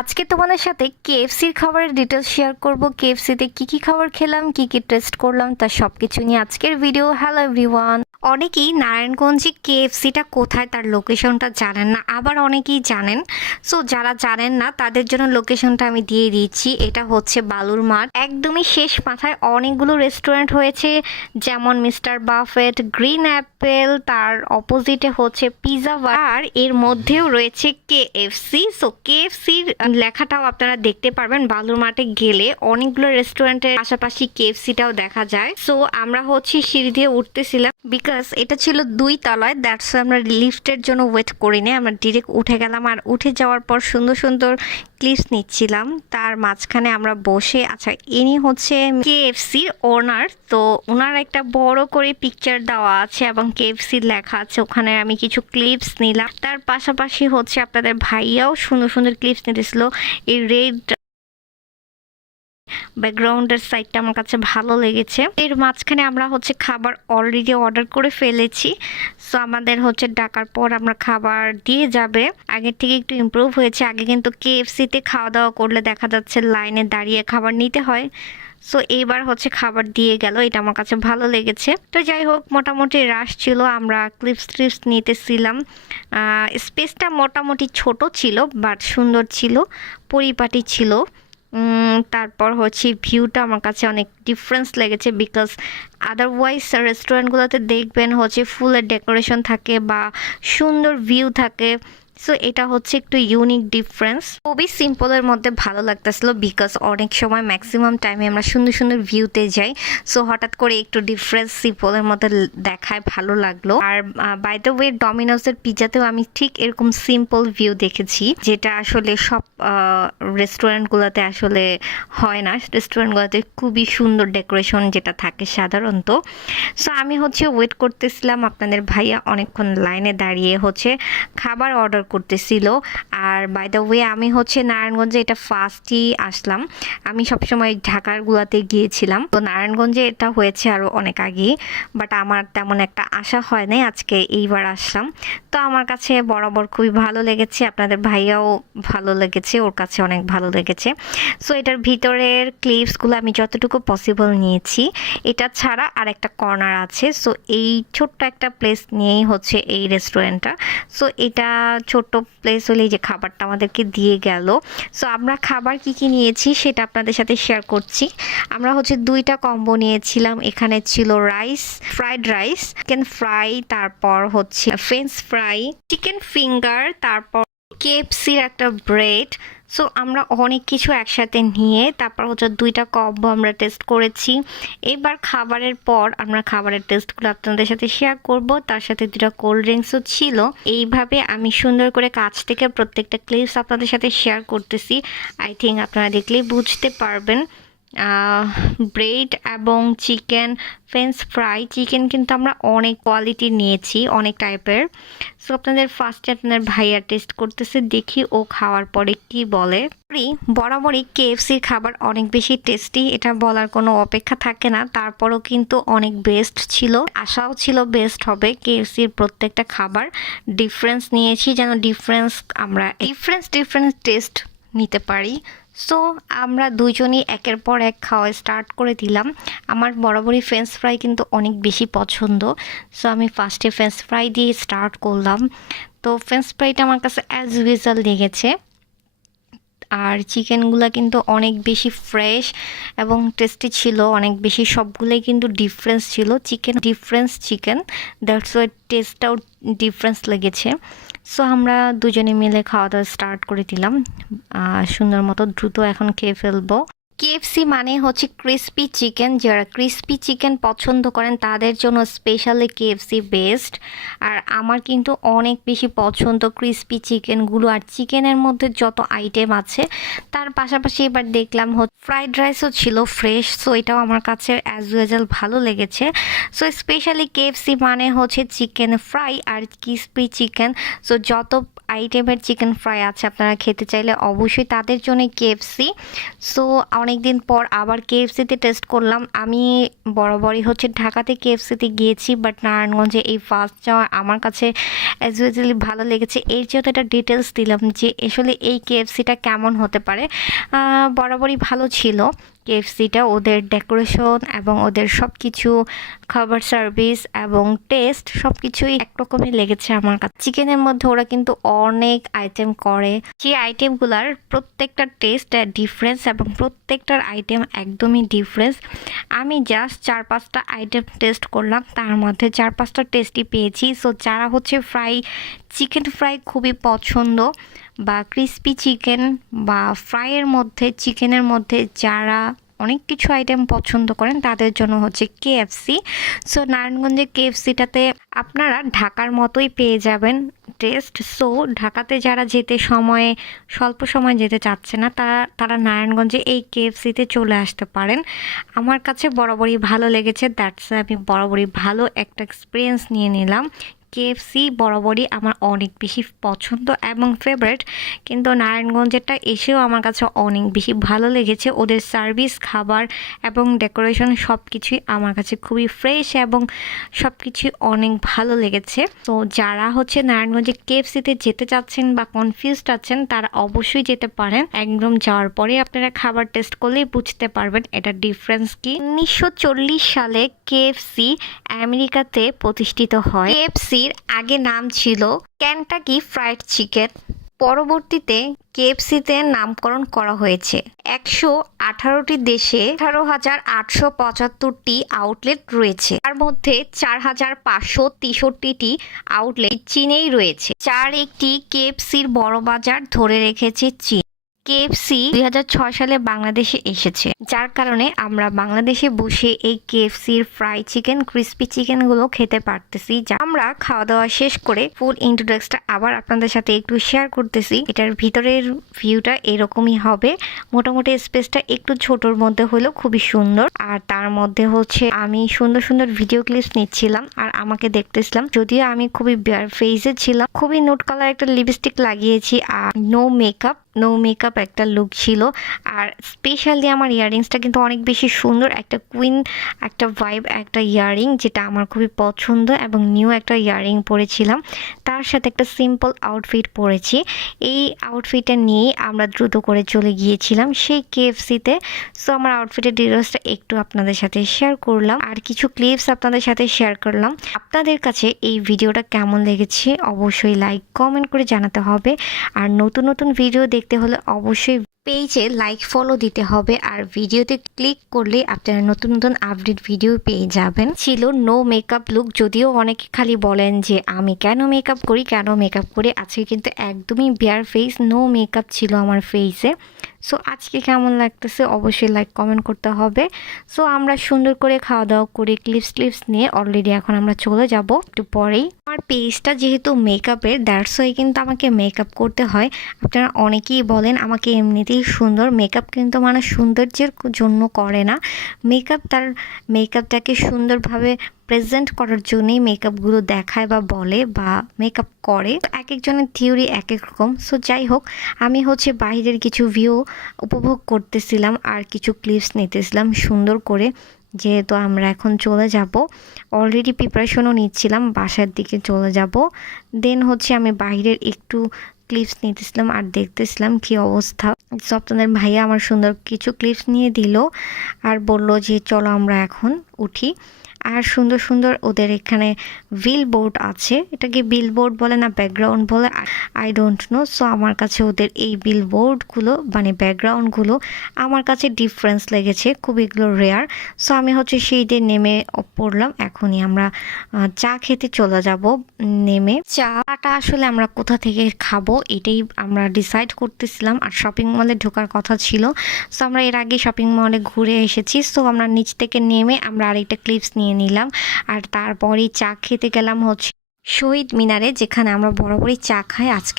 আজকে তোমাদের সাথে কেএফসির খাবারের ডিটেলস শেয়ার করব। কেএফসিতে কি খাবার খেলাম, কি টেস্ট করলাম, তার সবকিছু নিয়ে আজকের ভিডিও। Hello everyone. অনেকেই নারায়ণগঞ্জে কেএফসিটা কোথায় তার লোকেশনটা জানেন না, আবার অনেকেই জানেন। সো যারা জানেন না তাদের জন্য লোকেশনটা আমি দিয়ে দিচ্ছি। এটা হচ্ছে বালুর মাঠ, একদমই শেষ মাথায় অনেকগুলো রেস্টুরেন্ট হয়েছে, যেমন মিস্টার বাফেট, গ্রিন অ্যাপেল, তার অপোজিটে হচ্ছে পিজা, আর এর মধ্যেও রয়েছে কেএফসি। সো কেএফসির লেখাটাও আপনারা দেখতে পারবেন বালুর মাঠে গেলে। অনেকগুলো রেস্টুরেন্টের পাশাপাশি কেএফসিটাও দেখা যায়। সো আমরা হচ্ছে সিঁড়ি দিয়ে উঠতেছিলাম, বিকজ এটা ছিল 2 তলায়, দ্যাটস আমরা লিফটের জন্য ওয়েট করিনি, আমরা ডিরেক্ট উঠে গেলাম। আর উঠে যাওয়ার পর সুন্দর সুন্দর ক্লিপস নিচ্ছিলাম। তার মাঝখানে আমরা বসে, আচ্ছা ইনি হচ্ছে কেএফসির ওনার, তো ওনার একটা বড় করে পিকচার দেওয়া আছে এবং কেএফসির লেখা আছে ওখানে। আমি কিছু ক্লিপস নিলাম, তার পাশাপাশি হচ্ছে আপনাদের ভাইয়াও সুন্দর সুন্দর ক্লিপস নিতেছিল। এই রেড ব্যাকগ্রাউন্ডের সাইডটা আমার কাছে ভালো লেগেছে। এর মাঝখানে আমরা হচ্ছে খাবার অলরেডি অর্ডার করে ফেলেছি। সো আমাদের হচ্ছে ডাকার পর আমরা খাবার দিয়ে যাবে। আগের থেকে একটু ইমপ্রুভ হয়েছে। আগে কিন্তু কেএফসিতে খাওয়া দাওয়া করলে দেখা যাচ্ছে লাইনে দাঁড়িয়ে খাবার নিতে হয়। সো এইবার হচ্ছে খাবার দিয়ে গেল, এটা আমার কাছে ভালো লেগেছে। তো যাই হোক, মোটামুটি রাশ ছিল, আমরা ক্লিপস নিতেছিলাম। স্পেসটা মোটামুটি ছোট ছিল বাট সুন্দর ছিল, পরিপাটি ছিল। তারপর হচ্ছে ভিউটা আমার কাছে অনেক ডিফারেন্স লেগেছে, বিকজ আদারওয়াইজ রেস্টুরেন্টগুলোতে দেখবেন হচ্ছে ফুলের ডেকোরেশন থাকে বা সুন্দর ভিউ থাকে। সো এটা হচ্ছে একটু ইউনিক ডিফারেন্স, খুবই সিম্পলের মধ্যে ভালো লাগতেছিল, বিকজ অনেক সময় ম্যাক্সিমাম টাইমে আমরা সুন্দর সুন্দর ভিউতে যাই। সো হঠাৎ করে একটু ডিফারেন্স সিম্পলের মধ্যে দেখায়, ভালো লাগলো। আর বাই দ্য ওয়ে, ডমিনোসের পিজাতেও আমি ঠিক এরকম সিম্পল ভিউ দেখেছি, যেটা আসলে সব রেস্টুরেন্টগুলোতে আসলে হয় না। রেস্টুরেন্টগুলোতে খুবই সুন্দর ডেকোরেশন যেটা থাকে সাধারণত। সো আমি হচ্ছে ওয়েট করতেছিলাম, আপনাদের ভাইয়া অনেকক্ষণ লাইনে দাঁড়িয়ে হচ্ছে খাবার অর্ডার করতেছিল। আর বাই দ্য ওয়ে, আমি হচ্ছে নারায়ণগঞ্জে এটা ফার্স্টই আসলাম। আমি সবসময় ঢাকার গুলাতে গিয়েছিলাম, তো নারায়ণগঞ্জে এটা হয়েছে আরও অনেক আগেই, বাট আমার তেমন একটা আশা হয় নাই, আজকে এইবার আসলাম। তো আমার কাছে বরাবর খুবই ভালো লেগেছে, আপনাদের ভাইয়াও ভালো লেগেছে, ওর কাছে অনেক ভালো লেগেছে। সো এটার ভিতরের ক্লিপসগুলো আমি যতটুকু পসিবল নিয়েছি। এটা ছাড়া আর একটা কর্নার আছে। সো এই ছোট্ট একটা প্লেস নিয়েই হচ্ছে এই রেস্টুরেন্টটা। সো এটা ছোট্ট প্লেস হলেই যে খাবারটা আমাদেরকে দিয়ে গেল। সো আমরা খাবার কি নিয়েছি সেটা আপনাদের সাথে শেয়ার করছি। আমরা হচ্ছে 2টা কম্বো নিয়েছিলাম। এখানে ছিল rice, fried rice, chicken fry, তারপর হচ্ছে ফ্রেঞ্চ ফ্রাই, চিকেন ফিঙ্গার, তারপর কেএফসির একটা ব্রেড। সো আমরা অনেক কিছু একসাথে নিয়ে তারপর হচ্ছে 2টা কম্বো আমরা টেস্ট করেছি। এবার খাবারের পর আমরা খাবারের টেস্টগুলো আপনাদের সাথে শেয়ার করব, তার সাথে 2টা কোল্ড ড্রিঙ্কসও ছিল। এইভাবে আমি সুন্দর করে কাছ থেকে প্রত্যেকটা ক্লিপস আপনাদের সাথে শেয়ার করতেছি। আই থিঙ্ক আপনারা দেখলেই বুঝতে পারবেন। ব্রেড এবং চিকেন ফ্রেঞ্চ ফ্রাই, চিকেন কিন্তু আমরা অনেক কোয়ালিটি নিয়েছি, অনেক টাইপের। সো আপনাদের ফার্স্টে আপনার ভাইয়া টেস্ট করতেছে, দেখি ও খাওয়ার পরে কি বলে। বরাবরই কেএফসির খাবার অনেক বেশি টেস্টি, এটা বলার কোনো অপেক্ষা থাকে না। তারপরও কিন্তু অনেক বেস্ট ছিল, আশাও ছিল বেস্ট হবে। কেএফসির প্রত্যেকটা খাবার ডিফারেন্স নিয়েছি, যেন আমরা ডিফারেন্স টেস্ট নিতে পারি। সো আমরা দুজনই একের পর এক খাওয়া স্টার্ট করে দিলাম। আমার বরাবরই ফ্রেঞ্চ ফ্রাই কিন্তু অনেক বেশি পছন্দ। সো আমি ফার্স্টে ফ্রেঞ্চ ফ্রাই দিয়ে স্টার্ট করলাম। তো ফ্রেঞ্চ ফ্রাইটা আমার কাছে অ্যাজ ইউজুয়াল লেগেছে। আর চিকেনগুলো কিন্তু অনেক বেশি ফ্রেশ এবং টেস্টি ছিল, অনেক বেশি, সবগুলোই কিন্তু ডিফারেন্স ছিল। চিকেন দ্যাটস ওয়াই টেস্টটাও ডিফারেন্স লেগেছে। সো আমরা দুজনে মিলে খাওয়া দাওয়া স্টার্ট করে দিলাম। সুন্দর মতো দ্রুত এখন খেয়ে ফেলবো। কেএফসি মানে হচ্ছে ক্রিস্পি চিকেন, যারা ক্রিস্পি চিকেন পছন্দ করেন তাদের জন্য স্পেশালি কেএফসি বেস্ট। আর আমার কিন্তু অনেক বেশি পছন্দ ক্রিস্পি চিকেনগুলো। আর চিকেনের মধ্যে যত আইটেম আছে, তার পাশাপাশি এবার দেখলাম ফ্রাইড রাইসও ছিল ফ্রেশ। সো এটাও আমার কাছে অ্যাজ ইউজুয়াল ভালো লেগেছে। সো স্পেশালি কেএফসি মানে হচ্ছে চিকেন ফ্রাই আর ক্রিস্পি চিকেন। সো যত আইটেমের চিকেন ফ্রাই আছে আপনারা খেতে চাইলে অবশ্যই তাদের জন্য কেএফসি। সো অনেকদিন পর আবার কেএফসিতে টেস্ট করলাম। আমি বরাবরই হচ্ছে ঢাকাতে কেএফসিতে গিয়েছি, বাট নারায়ণগঞ্জে এই ফার্স্ট যাওয়া আমার কাছে অ্যাজ ইউজুয়ালি ভালো লেগেছে। এর যেহেতু একটা ডিটেলস দিলাম যে আসলে এই কেএফসিটা কেমন হতে পারে। বরাবরই ভালো ছিল কেএফসিটা, ওদের ডেকোরেশন এবং ওদের সব কিছু, খাবার সার্ভিস এবং টেস্ট সব কিছুই একরকমই লেগেছে আমার কাছে। চিকেনের মধ্যে ওরা কিন্তু অনেক আইটেম করে, যে আইটেমগুলোর প্রত্যেকটা টেস্ট ডিফারেন্স এবং প্রত্যেকটার আইটেম একদমই ডিফারেন্স। আমি জাস্ট 4-5টা আইটেম টেস্ট করলাম, তার মধ্যে 4-5টা টেস্টই পেয়েছি। সো যারা হচ্ছে চিকেন ফ্রাই খুবই পছন্দ বা ক্রিস্পি চিকেন বা ফ্রাইয়ের মধ্যে চিকেনের মধ্যে যারা অনেক কিছু আইটেম পছন্দ করেন তাদের জন্য হচ্ছে কেএফসি। সো নারায়ণগঞ্জের কেএফসিটাতে আপনারা ঢাকার মতোই পেয়ে যাবেন টেস্ট। সো ঢাকাতে যারা স্বল্প সময় যেতে চাচ্ছে না, তারা নারায়ণগঞ্জে এই কেএফসিতে চলে আসতে পারেন। আমার কাছে বরাবরই ভালো লেগেছে, দ্যাটস আমি বরাবরই ভালো একটা এক্সপিরিয়েন্স নিয়ে নিলাম। কেএফসি বরাবরই আমার অনেক বেশি পছন্দ এবং ফেভারিট, কিন্তু নারায়ণগঞ্জেরটা এসেও আমার কাছে অনেক বেশি ভালো লেগেছে। ওদের সার্ভিস, খাবার এবং ডেকোরেশন সব কিছুই আমার কাছে খুবই ফ্রেশ এবং সব কিছুই অনেক ভালো লেগেছে। তো যারা হচ্ছে নারায়ণগঞ্জে কেএফসিতে যেতে চাচ্ছেন বা কনফিউজড আছেন, তারা অবশ্যই যেতে পারেন। একদম যাওয়ার পরে আপনারা খাবার টেস্ট করলেই বুঝতে পারবেন এটা ডিফারেন্স কি। 1940 সালে কেএফসি আমেরিকাতে প্রতিষ্ঠিত হয়। কেএফসির আগে নাম ছিল কেনটাকি ফ্রাইড চিকেন। পরবর্তীতে কেএফসিতে নামকরণ করা হয়েছে। 118টি দেশে 18,875টি আউটলেট রয়েছে, তার মধ্যে 4,563টি আউটলেট চীনেই রয়েছে, যার একটি কেএফসির বড় বাজার ধরে রেখেছে চীন। কেএফসি 2006 সালে বাংলাদেশে এসেছে, যার কারণে আমরা বাংলাদেশে বসে এই কেএফসির ফ্রাই চিকেন, ক্রিস্পি চিকেনগুলো খেতে পারতেছি। আমরা খাওয়া দাওয়া শেষ করে ফুল ইন্ট্রোডাক্সটা আবার আপনাদের সাথে একটু শেয়ার করতেছি। এটার ভিতরের ভিউটা এরকমই হবে, মোটামুটি স্পেসটা একটু ছোটোর মধ্যে হলেও খুবই সুন্দর। আর তার মধ্যে হচ্ছে আমি সুন্দর সুন্দর ভিডিও ক্লিপস নিচ্ছিলাম আর আমাকে দেখতেছিলাম। যদিও আমি খুবই বেয়ার ফেসে ছিলাম, খুবই নোট কালার একটা লিপস্টিক লাগিয়েছি আর নো মেকআপ একটা লুক ছিল। আর স্পেশালি আমার ইয়াররিংসটা কিন্তু অনেক বেশি সুন্দর, একটা কুইন একটা ভাইব একটা ইয়াররিং, যেটা আমার খুবই পছন্দ এবং নিউ একটা ইয়াররিং পরেছিলাম। তার সাথে একটা সিম্পল আউটফিট পরেছি। এই আউটফিটটা নিয়ে আমরা দ্রুত করে চলে গিয়েছিলাম সেই কেএফসিতে। সো আমার আউটফিটের ডিটেলসটা একটু আপনাদের সাথে শেয়ার করলাম আর কিছু ক্লিপস আপনাদের সাথে শেয়ার করলাম। আপনাদের কাছে এই ভিডিওটা কেমন লেগেছে অবশ্যই লাইক কমেন্ট করে জানাতে হবে। আর নতুন নতুন ভিডিও দেখতে হলে অবশ্যই পেজে লাইক ফলো দিতে হবে। আর ভিডিওতে ক্লিক করলে আপনারা নতুন নতুন আপডেট ভিডিও পেয়ে যাবেন। ছিল নো মেকআপ লুক, যদিও অনেকে খালি বলেন যে আমি কেন মেকআপ করি, আজকে কিন্তু একদমই বেয়ার ফেস, নো মেকআপ ছিল আমার ফেসে। সো আজকে কেমন লাগতেছে অবশ্যই লাইক কমেন্ট করতে হবে। সো আমরা সুন্দর করে খাওয়া দাওয়া করে ক্লিপস নিয়ে অলরেডি এখন আমরা চলে যাব একটু পরেই। আমার পেজটা যেহেতু মেকআপের, দ্যাটস ওয়াই কিন্তু আমাকে মেকআপ করতে হয়। আপনারা অনেকেই বলেন আমাকে এমনিতেই সুন্দর, মেকআপ কিন্তু মানুষ সৌন্দর্যের জন্য করে না, মেকআপটাকে সুন্দরভাবে প্রেজেন্ট করার জন্যই মেকআপগুলো দেখায় বা বলে বা মেকআপ করে। এক একজনের থিওরি এক এক রকম। সো যাই হোক, আমি হচ্ছে বাইরের কিছু ভিউ উপভোগ করতেছিলাম আর কিছু ক্লিপস নিতেছিলাম সুন্দর করে, যেহেতু আমরা এখন চলে যাব। অলরেডি প্রিপারেশনও নিচ্ছিলাম, বাসার দিকে চলে যাব। দেন হচ্ছে আমি বাইরের একটু ক্লিপস নিতেছিলাম আর দেখতেছিলাম কি অবস্থা। আপনাদের ভাইয়া আমার সুন্দর কিছু ক্লিপস নিয়ে দিল আর বলল যে চলো আমরা এখন উঠি। আর সুন্দর সুন্দর ওদের এখানে বিলবোর্ড আছে, এটাকে বিলবোর্ড বলে না ব্যাকগ্রাউন্ড বলে আই ডোন্ট নো। সো আমার কাছে ওদের এই বিলবোর্ডগুলো মানে ব্যাকগ্রাউন্ডগুলো আমার কাছে ডিফারেন্স লেগেছে, খুব এগুলো রেয়ার। সো আমি হচ্ছে সেই দিয়ে নেমে পড়লাম। এখনই আমরা চা খেতে চলে যাব। নেমে চাটা আসলে আমরা কোথা থেকে খাবো এটাই আমরা ডিসাইড করতেছিলাম। আর শপিং মলে ঢোকার কথা ছিল, সো আমরা এর আগে শপিং মলে ঘুরে এসেছি। সো আমরা নিচ থেকে নেমে আমরা আরেকটা ক্লিপস নিয়ে নিলাম আর তারপরেই চা খেতে গেলাম হচ্ছে শহীদ মিনারে, যেখানে আমরা বরাবরই চা খাই। আজকে